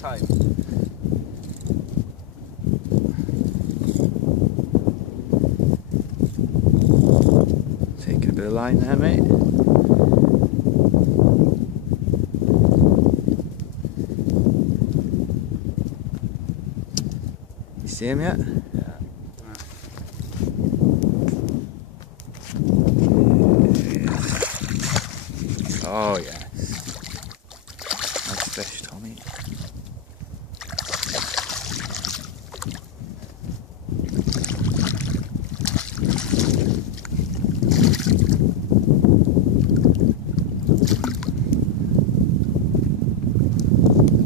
time. Taking a bit of line there, mate. You see him yet? Yeah. Oh yeah.